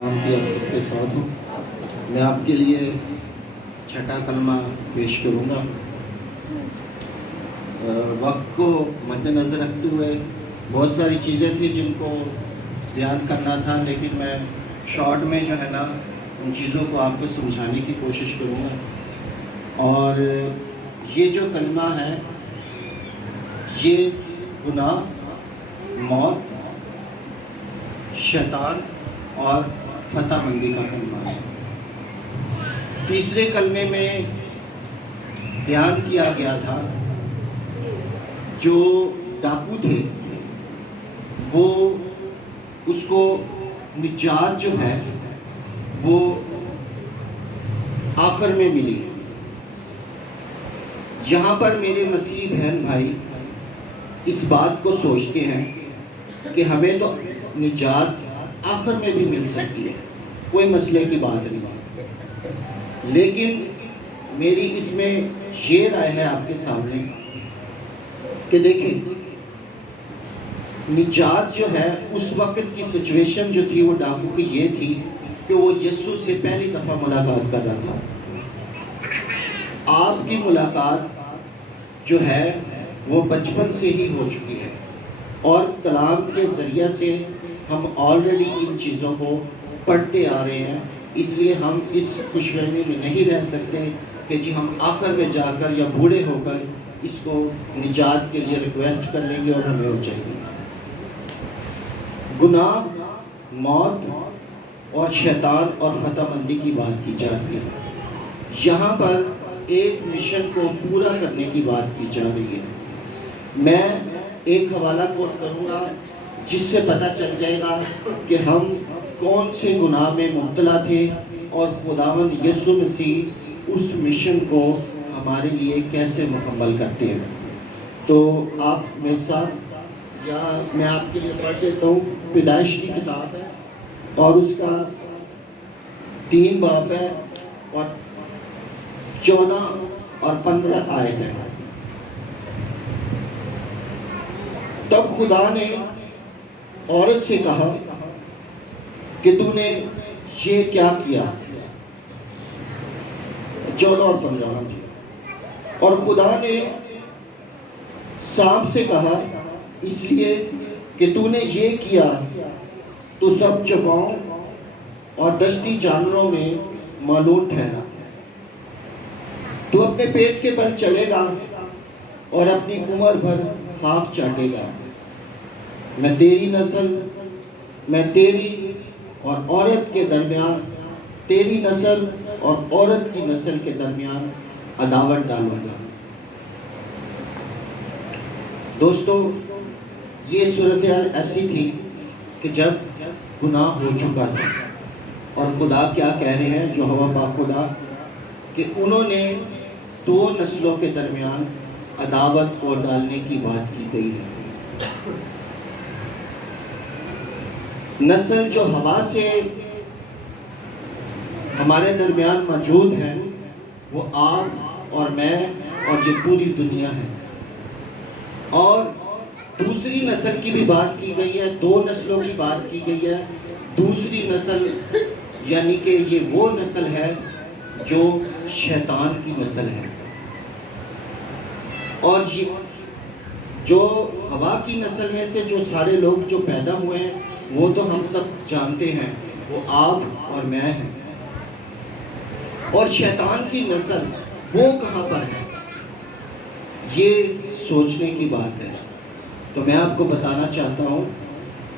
آپ کی آپ سب کے ساتھ ہوں۔ میں آپ کے لیے چھٹا کلمہ پیش کروں گا۔ وقت کو مد نظر رکھتے ہوئے بہت ساری چیزیں تھیں جن کو بیان کرنا تھا، لیکن میں شارٹ میں جو ہے نا ان چیزوں کو آپ کو سمجھانے کی کوشش کروں گا۔ اور یہ جو کلمہ ہے یہ گناہ، موت، شیطان اور فتح مندی کا کلمہ ہے۔ تیسرے کلمے میں بیان کیا گیا تھا جو ڈاکو تھے وہ اس کو نجات جو ہے وہ آخر میں ملی۔ یہاں پر میرے مسیح بہن بھائی اس بات کو سوچتے ہیں کہ ہمیں تو نجات آخر میں بھی مل سکتی ہے، کوئی مسئلے کی بات نہیں، لیکن میری اس میں یہ رائے ہے آپ کے سامنے کہ دیکھیں نجات جو ہے اس وقت کی سچویشن جو تھی وہ ڈاکو کی یہ تھی کہ وہ یسوع سے پہلی دفعہ ملاقات کر رہا تھا۔ آپ کی ملاقات جو ہے وہ بچپن سے ہی ہو چکی ہے، اور کلام کے ذریعہ سے ہم آلریڈی ان چیزوں کو پڑھتے آ رہے ہیں، اس لیے ہم اس خوش فہمی میں نہیں رہ سکتے کہ جی ہم آخر میں جا کر یا بوڑھے ہو کر اس کو نجات کے لیے ریکویسٹ کر لیں گے اور ہمیں ہو جائے گی۔ گناہ، موت اور شیطان اور فتح مندی کی بات کی جاتی ہے۔ یہاں پر ایک مشن کو پورا کرنے کی بات کی جا رہی ہے۔ میں ایک حوالہ کوٹ کروں گا جس سے پتہ چل جائے گا کہ ہم کون سے گناہ میں مبتلا تھے اور خداوند یسوع مسیح اس مشن کو ہمارے لیے کیسے مکمل کرتے ہیں۔ تو آپ میرے ساتھ، یا میں آپ کے لیے پڑھ دیتا ہوں۔ پیدائش کی کتاب ہے اور اس کا 3 باب ہے اور 14 اور 15 آیت ہے۔ تب خدا نے عورت سے کہا کہ تو نے یہ کیا کیا؟ 14 اور 15۔ اور خدا نے سانپ سے کہا اس لیے کہ تو نے یہ کیا تو سب چوپاؤں اور دشتی جانوروں میں معلوم ٹھہرا۔ تو اپنے پیٹ کے بل چلے گا اور اپنی عمر بھر خاک چاٹے گا۔ میں تیری اور عورت کے درمیان، تیری نسل اور عورت کی نسل کے درمیان عداوت ڈالوں گا۔ دوستو، یہ صورتحال ایسی تھی کہ جب گناہ ہو چکا تھا، اور خدا کیا کہہ رہے ہیں جو ہوا پاک خدا کہ انہوں نے 2 نسلوں کے درمیان عداوت کو ڈالنے کی بات کی گئی ہے۔ نسل جو ہوا سے ہمارے درمیان موجود ہے وہ آپ اور میں اور یہ پوری دنیا ہے، اور دوسری نسل کی بھی بات کی گئی ہے، 2 نسلوں کی بات کی گئی ہے۔ دوسری نسل یعنی کہ یہ وہ نسل ہے جو شیطان کی نسل ہے، اور یہ جو ہوا کی نسل میں سے جو سارے لوگ جو پیدا ہوئے ہیں وہ تو ہم سب جانتے ہیں، وہ آپ اور میں ہیں، اور شیطان کی نسل وہ کہاں پر ہے، یہ سوچنے کی بات ہے۔ تو میں آپ کو بتانا چاہتا ہوں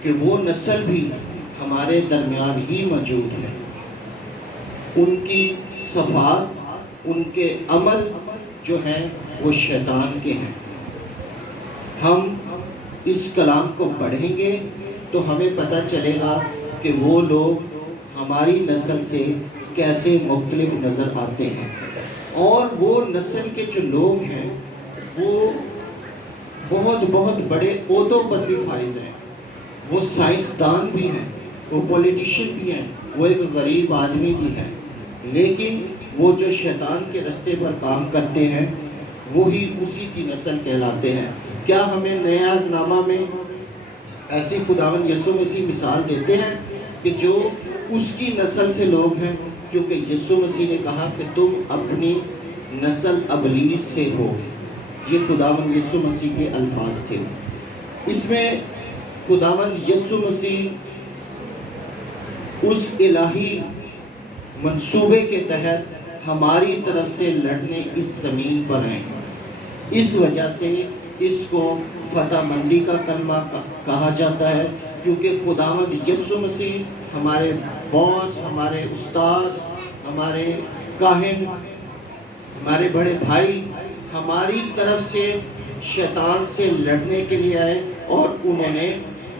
کہ وہ نسل بھی ہمارے درمیان ہی موجود ہے۔ ان کی صفات، ان کے عمل جو ہیں وہ شیطان کے ہیں۔ ہم اس کلام کو پڑھیں گے تو ہمیں پتہ چلے گا کہ وہ لوگ ہماری نسل سے کیسے مختلف نظر آتے ہیں، اور وہ نسل کے جو لوگ ہیں وہ بہت بڑے عہدوں پر بھی فائز ہیں، وہ سائنسدان بھی ہیں، وہ پولیٹیشین بھی ہیں، وہ ایک غریب آدمی بھی ہے، لیکن وہ جو شیطان کے رستے پر کام کرتے ہیں وہی اسی کی نسل کہلاتے ہیں۔ کیا ہمیں نئے عہد نامہ میں ایسی خداوند یسوع مسیح مثال دیتے ہیں کہ جو اس کی نسل سے لوگ ہیں، کیونکہ یسوع مسیح نے کہا کہ تم اپنی نسل ابلیس سے ہو۔ یہ خداوند یسوع مسیح کے الفاظ تھے۔ اس میں خداوند یسوع مسیح اس الہی منصوبے کے تحت ہماری طرف سے لڑنے اس زمین پر ہیں۔ اس وجہ سے اس کو فتح مندی کا کلمہ کہا جاتا ہے، کیونکہ خداوند یسوع مسیح ہمارے باس، ہمارے استاد، ہمارے کاہن، ہمارے بڑے بھائی ہماری طرف سے شیطان سے لڑنے کے لیے آئے اور انہوں نے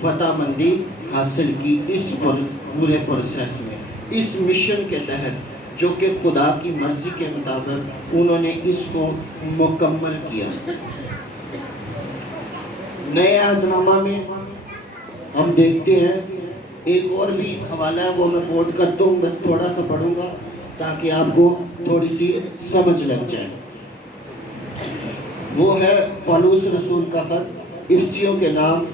فتح مندی حاصل کی اس پورے پروسیس میں، اس مشن کے تحت جو کہ خدا کی مرضی کے مطابق انہوں نے اس کو مکمل کیا۔ نئے عہد نامہ میں ہم دیکھتے ہیں، ایک اور بھی حوالہ ہے، وہ میں کوٹ کرتا ہوں، بس تھوڑا سا پڑھوں گا تاکہ آپ کو تھوڑی سی سمجھ لگ جائے۔ وہ ہے پالوس رسول کا خط افسیوں کے نام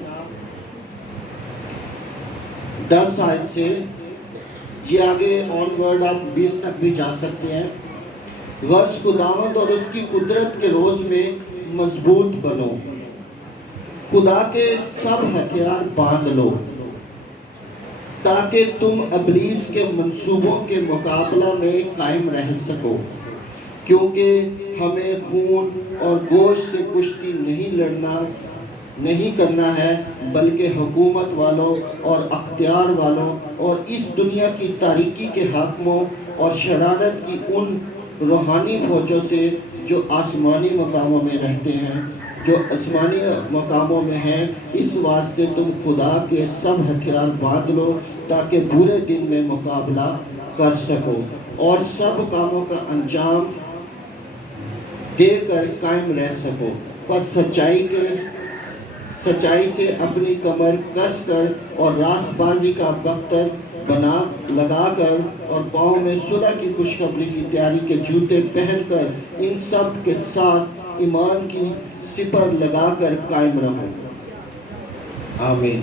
10 آیت سے، یہ آگے آن ورڈ آپ 20 تک بھی جا سکتے ہیں۔ غرض خداوند اور اس کی قدرت کے روز میں مضبوط بنو، خدا کے سب ہتھیار باندھ لو، تاکہ تم ابلیس کے منصوبوں کے مقابلہ میں قائم رہ سکو، کیونکہ ہمیں خون اور گوشت سے کشتی نہیں کرنا ہے، بلکہ حکومت والوں اور اختیار والوں اور اس دنیا کی تاریکی کے حاکموں اور شرارت کی ان روحانی فوجوں سے جو آسمانی مقاموں میں رہتے ہیں، جو آسمانی مقاموں میں ہیں۔ اس واسطے تم خدا کے سب ہتھیار باندھ لو، تاکہ برے دن میں مقابلہ کر سکو اور سب کاموں کا انجام دے کر قائم رہ سکو۔ پس سچائی سے اپنی کمر کس کر اور راست بازی کا بختر لگا کر اور پاؤں میں صلح کی خوشخبری کی تیاری کے جوتے پہن کر ان سب کے ساتھ ایمان کی سپر لگا کر قائم رہو۔ آمین۔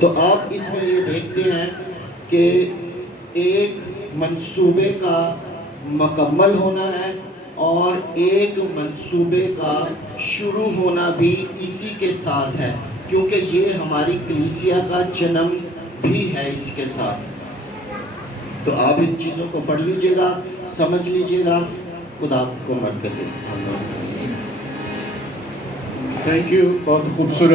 تو آپ اس میں یہ دیکھتے ہیں کہ ایک منصوبے کا مکمل ہونا ہے اور ایک منصوبے کا شروع ہونا بھی اسی کے ساتھ ہے، کیونکہ یہ ہماری کلیسیا کا جنم بھی ہے اس کے ساتھ۔ تو آپ ان چیزوں کو پڑھ لیجئے گا، سمجھ لیجئے گا۔ خدا آپ کو مدد کرے۔ تھینک یو، بہت خوبصورت